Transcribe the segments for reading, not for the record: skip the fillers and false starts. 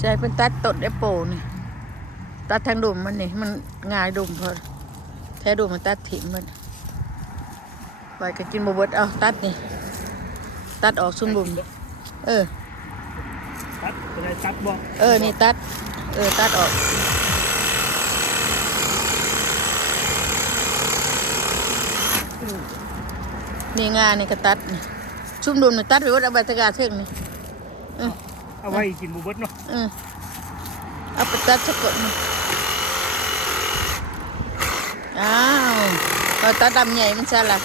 ใช่เป็นตัดต้นแอปเปิลนี่ตัดทางดุมมันนี่มันง่ายดุมพอแท้ดุมมันตัดถิ่มมันไว้ก็กินบวบเอาตัดนี่ตัดออกซุ่มดุมตัดเป็นไรตัดบ่นี่ตัดตัดออกนี่งานนี่ก็ตัดนี่ซุ่มดุมนี่ตัดไปวัดอบัตกาเท่งนี่เอาไว้กินบุบเนาะเอาไปตัดสักก่อนอ้าวเราตัดดำใหญ่มันใช่ละ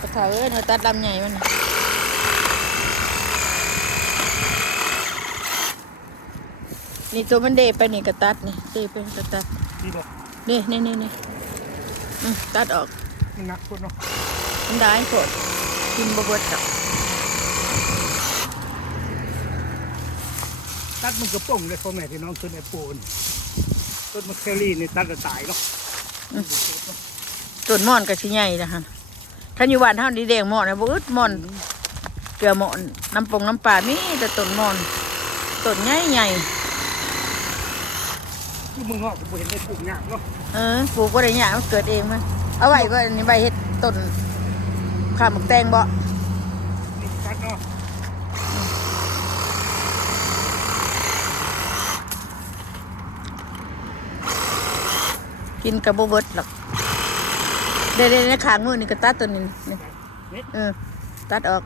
กระถางเราตัดดำใหญ่มันนี่ตัวมันเดไปนี่กระตัดนี่เดไปกระตัดนี่ตัดออกมันหนักคนเนาะมันได้ผลกินบวบกับตัดมันกระป๋องเลยพ่อแม่ที่น้องต้นแอปเปิลต้นมะเขือรี่นี่ตัดจะตายเนาะต้นม่อนกับชิ้นใหญ่นะฮะท่านอยู่บ้านเท่านี้แดงม่อนนะบุ้ดม่อนเกลือม่อนน้ำปงน้ำปลานี่แต่ต้นม่อนต้นใหญ่ที่มึงเหาะกูเห็นได้ปลูกหญ้าเนาะปลูกก็ได้หญ้ามันเกิดเองมั้ยเอาไว้ก็นี่ใบเห็ดต้นข้าวหมกแตงบ่นี่ตัดเนาะกินกระโบเบิดหรอกเดี๋ยวในขางมือนี่ก็ตัดตัวนี้ตัดออก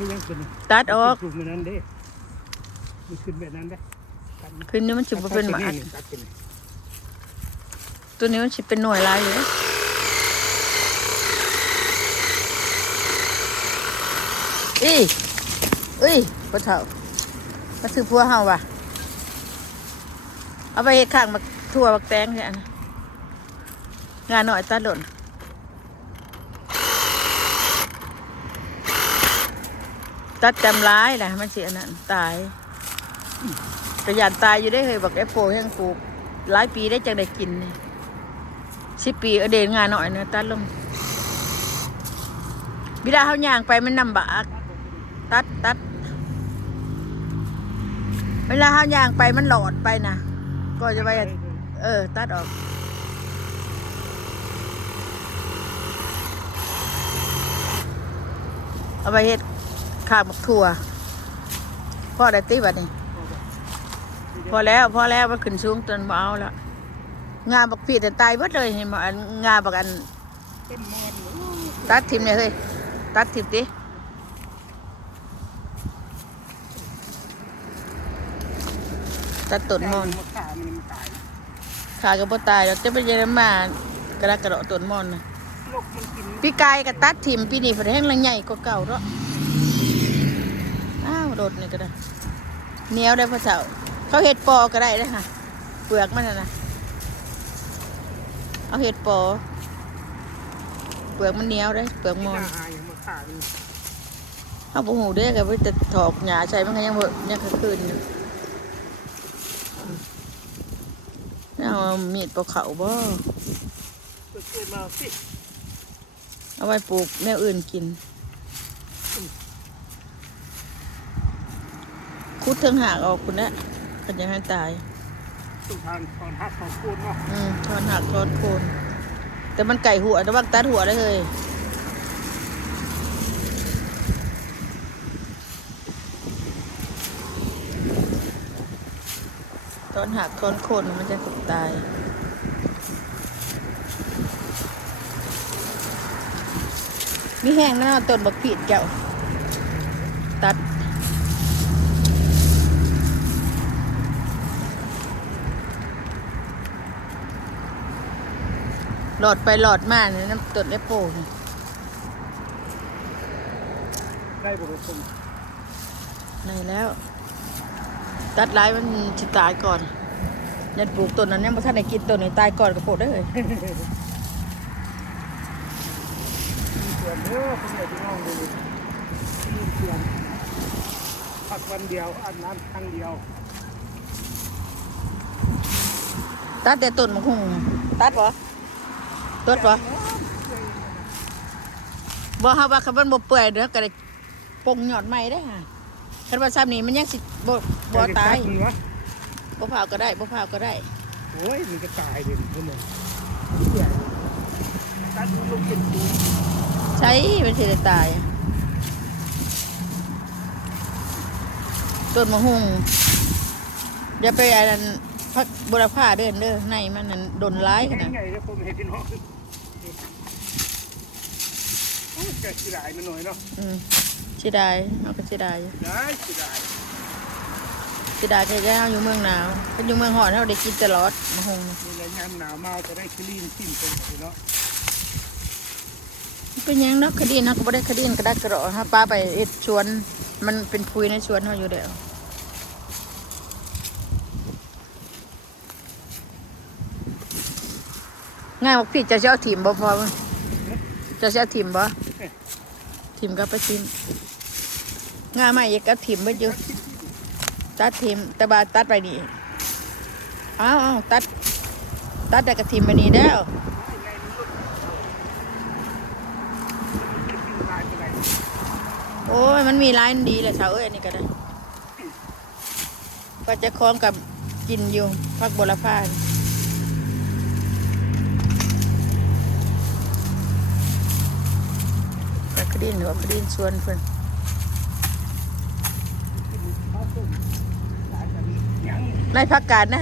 ที่ยังขึ้นตัดออกขึ้นแบบนั้นเด้มันขึ้นแบบนั้นได้ขึ้นนี่มันจะเป็นหมาตัวนี้มันจะเป็นหน่วยลายอยู่ปะเถามาซื้อพัวเฮาว่ะเอาไปเห็ดข้างมาทั่วบักแตงเนี่ยงานหน่อยตัดหล่นตัดจำร้ายนะมันเสียนั่นตายประหยัดตายอยู่ได้เคยบอกแอปเปิลแห้งปลูกหลายปีได้จังได้กินนี่10 ปีเดินงานหน่อยเนื้อตัดลงบิดาเขาย่างไปมันนำบากตัดเวลาเขาย่างไปมันหลอดไปนะก็จะไปตัดออกเอาไปเฮ็ดข้าวหมกถั่วพ่อได้ตีบัดนี้พอแล้วมันขึ้นสูงจนบ่เอาละงาบักพี่แต่ตายเบิดเลยเห็นบ่งาบักอันตัดทิ่มเนี่ยเฮ้ยตัดทิ่มดิตัดต้นมอนขาก็บ่ตายดอกจะไปเยอรมันกระโดดต้นมอนนะพี่กายก็ตัดทิ่มปีนี้เพิ่นแห้งลังใหญ่กว่าเก่าเนาะอ้าวโดดนี่ก็ได้เหนียวได้พ่อเฒ่าเขาเห็ดปอก็ได้เลยค่ะเปลือกมันนะเอาเห็ดปอเปลือกมันเหนียวได้เปลือกมอนเอาปูหูเด้กับไปจะถอกหญ้าใช่มันก็ยังคืนอยู่เอามีดปอกเขาบ่เอาไว้ปลูกแนวอื่นกินคุดเทิงหากออกคุณนะกันยังให้ตายสุพรรณถอนหักถอนโคนเนาะถอนหักถอนโคนแต่มันไก่หัวแต่ว่าตัดหัวได้เลยถอนหักถอนโคนมันจะสุดตายมีแห้งนะต้นบักผิดเจ้าตัดหลอดไปหลอดมาเนี่ยน้ำต้นแอปเปิลนี่ได้บุรุษคนได้แล้วตัดไล่มันจะตายก่อนยันปลูกต้นนั้นยังไม่ทันได้กินต้นนี้ตายก่อนก็โผล่ได้เลยส่วนเด้อคุณใหญ่ที่น้องดูส่วนพักวันเดียวอันนั้นครั้งเดียวตัดแต่ต้นมะฮุ่งตัดปะต้นปะบ่ฮาว่าเขาเป็นบ่เปื่อยเด้อก็ได้ ปงหยอดใหม่ได้ค่ะคันว่าซ้ำนี้มันยังสิบ่ตาย มันวะ บ่เผาก็ได้บ่เผาก็ได้ โอ้ยมันก็ตายเลยทุกคนตัดมันลงเป็นปู ใช้มันสิได้ตายต้นมะฮุ่งอย่าไปอันนั้นพักบุรพาเดินเด้อในมันนั่นดนร้ายขนาด ไงแล้วผมเห็นพี่น้องโอ้ยแกสิได้มันหน่อยเนาะ สิได้เอาก็สิได้อยู่ ได้สิได้ สิได้ก็จะเอาอยู่เมืองหนาวถ้าอยู่เมืองร้อนเราได้กินตลอดมะฮุ่ง มีอะไรยามหนาวมาจะได้คลีนซิ่มเป็นพี่เนาะ เป็นหยังเนาะคดีนะก็บ่ได้คดีนกระดักกระโดดฮะป้าไปเอ็ดชวนมันเป็นพุยในชวนเขาอยู่เดียวง่ายบอกพี่จะเอาถิ่มบ่พอมั้ยจะเอาถิ่มบ่ถิ่มก็ไปถิ่มง่ายไหมอยากเอาถิ่มไปอยู่ตัดถิ่มแต่บาตัดไปนี่อ้าวตัดแต่กระถิ่มไปนี่แล้วโอ้ยมันมีร้านดีเลยสาวเอ้ยอันนี้ก็ได้ก็จะคล้องกับกินอยู่พักบัวละพาแต่คดีนหรือว่าคดีนชวนเพิ่นในพักการนะ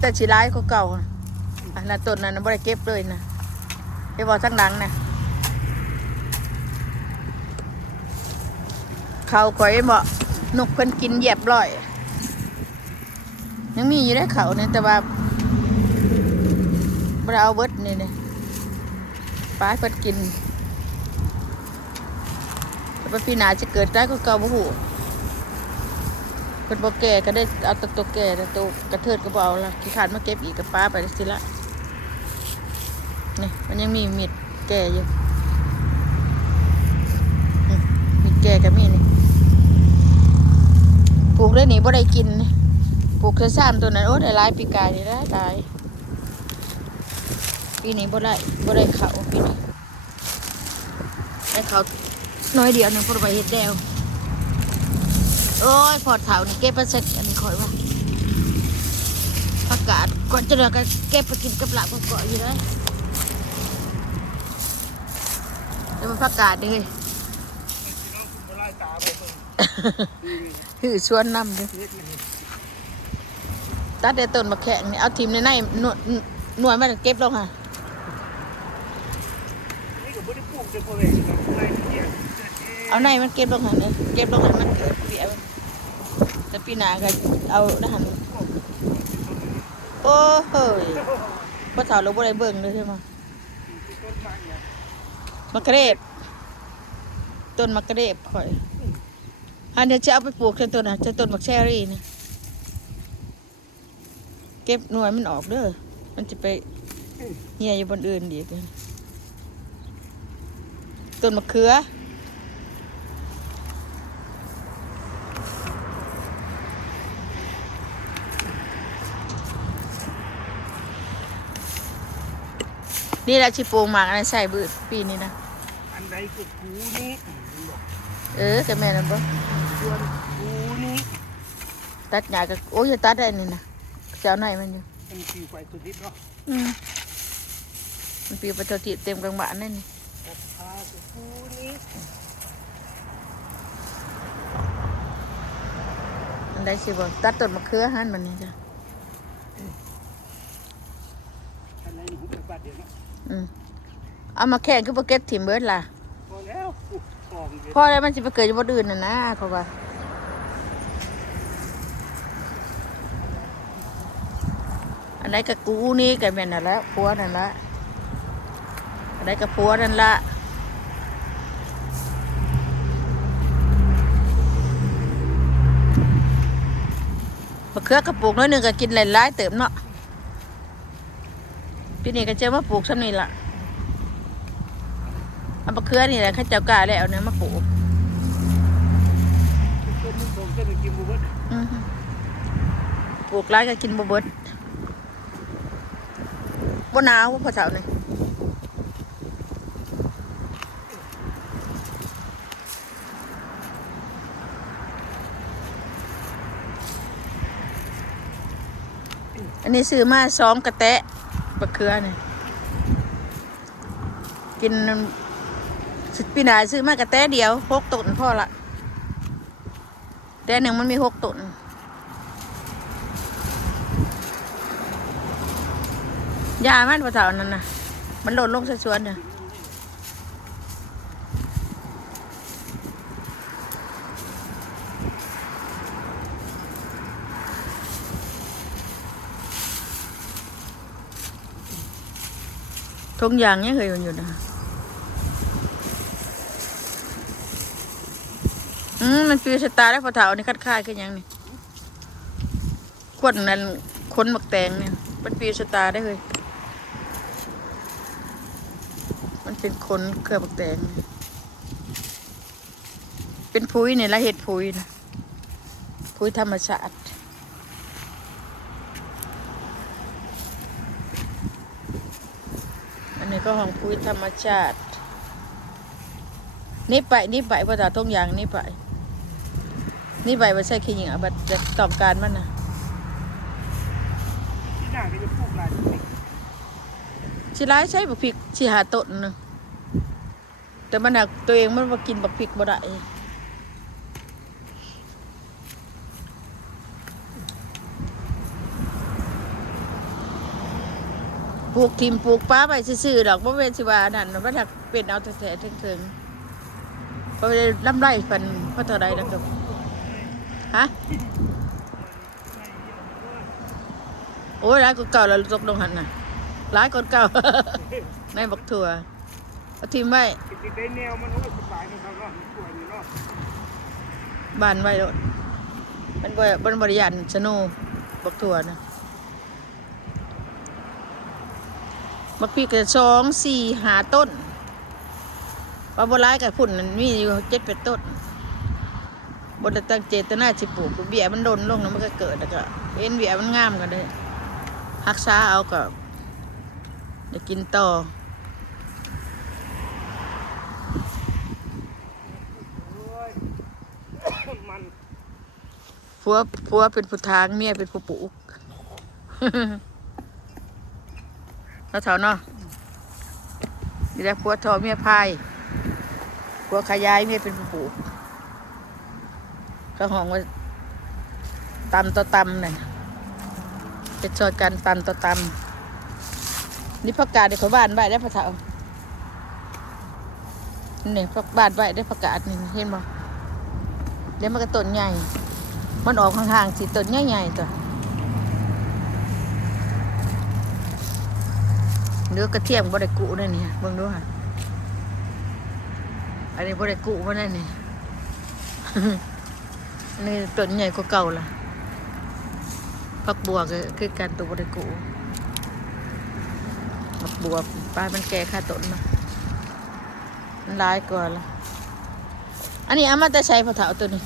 แต่ชีร้ายเขาเก่าอ่ะนะต้นนั้นไม่ได้เก็บเลยนะไปบอกทั้งหลังนะเขาข่อยบอกนกเพิ่นกินเหยียบร่อยยังมีอยู่ได้เขาเนี่ยแต่ว่าเราเอาเบิดนี่เนี่ยป้าเพิ่นกินแต่ว่าพี่นาจะเกิดได้ก็เก่าบ่หูเพิ่นบ่แก่ก็ได้เอาตัวแก่แต่ตัวกระเทิดก็บ่เอาละขี้ขาดมาเก็บอีกกับป้าไปสิละนี่มันยังมีมีดแก่อยู่มีดแก่ก็มีนี่ปลูกได้หนีบ่ได้กินปลูกแค่3ตัวนั้นโอ้ได้หลายปีกายนี่ได้หลายปีนี้บ่ได้เขาปีนี้ได้เขาน้อยเดียวนึงพอไปเฮ็ดแดวโอ้ยพอเถานี่เก็บไปเสร็จอันนี้คอยว่าอากาศก่อนจะเลิกก็เก็บไปกินกับหลักก็เกาะอยู่แล้วแล้วมันประกาศดิคือชวนนำดิตัดแต่ต้นมะแขงนี่เอาทิมในหน่วยมันเก็บลงค่ะเอาในมันเก็บลงหันเลยเก็บลงหันมันเกิดเปียแต่ปีหน้าก็เอานะหันโอ้เฮ้ยพอเถาเราบ่ได้เบิ่งเลยใช่ไหมมะเขือเทศต้นมะเขือเทศข่อยอันเดี๋ยวจะเอาไปปลูกต้นน่ะต้นมะแชรี่นี่เก็บหน่วยมันออกเด้อมันจะไปเหี่ยอยู่บนอื่นดีกันต้นมะเขือนี่แหละชิปลูกหมากอะไรใส่บืดปีนี้นะอันใดก็กูนี่แต่แม่นะบ่ส่วนกูนี่ตัดหญ้าก็โอ้ยตัดได้นี่นะเจ้าไหนมันอยู่มันปีไฟตัวดิบเนาะมันปีไปตัวที่เต็มกลางบ้านนั่นนี่ตัดพากูนี่อันใดสิบ่ตัดต้นมะเขือหันมันนี่จ้ะอันไหนหนูไปปัดเดี๋ยวนะเอามาแข่งคือบ่เก็บถิ่มเบิดล่ะพอแล้วพอแล้วมันสิไปเกิดอยู่บ่อื่นน่ะนะเขาว่าอันใดก็กูนี่ก็แม่นนั่นละผัวนั่นละอันใดก็ผัวนั่นละมะเขือกระปุกน้อยหนึงก็กินหลายๆเติมเนาะปีนี้ก็เจอมาปลูกซ้ำนี่ล่ะเอามะเขือนี่แหละข้าเจ้ากล้าแล้วเอาเนื้อมาปลูกปลูกหลายก็กินบ่เบิดบ่หนาวบ่พอเช้านี่ อันนี้ซื้อมา2กระแตะบักเขือนี่กินปีหน้าซื้อมากระแตะเดียว6ต้นพอละแต่หนึ่งมันมี6ต้นยามันบ่เท่านั้นน่ะมันหล่นลงสวนๆน่ะทงยางยังเคยอยู่นะมันฟิวสตาร์แล้วพอเท่านี่คัดค่ายคือยังนี่ขวดนั้นคนหมักแตงเนี่ยมันฟิวสตาร์ได้เลยมันเป็นคนเครือหมักแตงเป็นพุ้ยเนี่ยละเห็ดพุ้ยนะพุ้ยธรรมชาติอันนี้ก็ของพุ้ยธรรมชาตินี่ไปพอเท่าทงยางนี่ไปว่าใช่ขี้หญิงอ่ะบัดจะตอบการมันนะที่หน้าก็จะปลูกหลายต้น สิร้ายใช้บักพริกสิหาต้นนึงแต่มันหักตัวเองมันมากินบักพริกบ่ได้ปลูกทิมปลูกป้าไปซื่อๆดอกบ่เป็นสิว่านั่นมันหักเป็นเอาแต่ถึงๆเพราะลำไรฟันเพราะเท่าใดแล้วครับฮะโอ้ยร้ายกว่าเก่าแล้วตกลงหันน่ะร้ายกว่าเก่า ในบักถั่วเอาทิมไว้ติดได้แนวมันโอ้ยสบายนะครับเนาะมันป่วยอยู่เนาะบานไว้โลดมันบริยานสโนบักถั่วนะบักพริกก็2 4 5ต้นปลาบัวร้ายกับพุ่นมันมีอยู่7-8ต้นบนตั้งเจตนาสิปลูกเบี้ยมันโดนลงแล้วมันก็เกิดแล้วก็เห็นเบี้ยมันงามกันเลยหักษาเอาก็จะกินต่อมันผัวเป็นผู้ทางเมียเป็นผู้ปลูก แล้วเท่าเนาะนี่แหละผัวทอเมียพายผัวขยายเมียเป็นผู้ปลูกก็ห้องว่าตำต่อตำเนี่ยจะชดกันตำต่อตำนี่ผักกาดเด็กเขาบ้านใบได้ผักเถาเนี่ยผักบ้านใบได้ผักกาดนี่เห็นบ่เดี๋ยวมันก็ต้นใหญ่มันออกห่างๆสิต้นใหญ่ๆตัวเนื้อกระเทียมบดกุนั่นนี่เบิ่งดูค่ะอันนี้บดกุมาได้นี่ นี่ต้นใหญ่กว่าเก่าล่ะผักบัวก็คือการตัวบดกุผักบัวปลามันแก่ค่าต้นมามันร้ายกว่าล่ะอันนี้เอามาแต่ใช้ผักเถาตัวนี้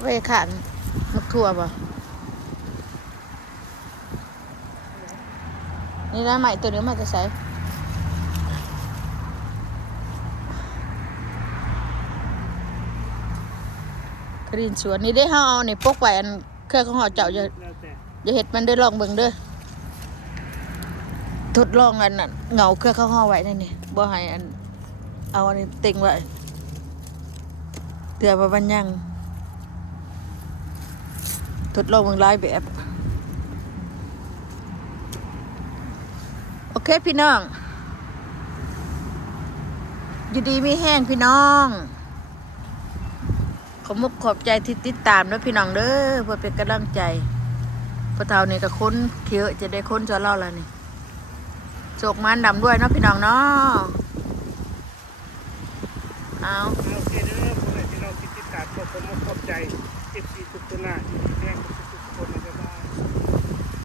ไว้ข้างมักทั่วบ่นี่นะใหม่ตัวนี้มาจะใช้กรีนสวนนี่ได้ห่อเอานี่ปกไว้อันเครื่องของห่อเจ้าอย่าเห็ดมันได้ลองเบิ่งเด้อทดลองอันนั้นเงาเครื่องเขาห่อไว้นั่นนี่บ่ให้อันเอาอันนี้ติ่งไว้เตือว่ามันยังทดลองเบิ่งหลายแบบโอเคพี่น้องอยู่ดีมีแห้งพี่น้องขอบมุกขอบใจที่ติดตามด้วยพี่น้องเด้อเพื่อเป็นกำลังใจพอเท่านี้ก็ค้นเขียวจะได้ค้นจอเล่าแล้วนี่โศกมันดำด้วยเนาะพี่น้องเนาะเอา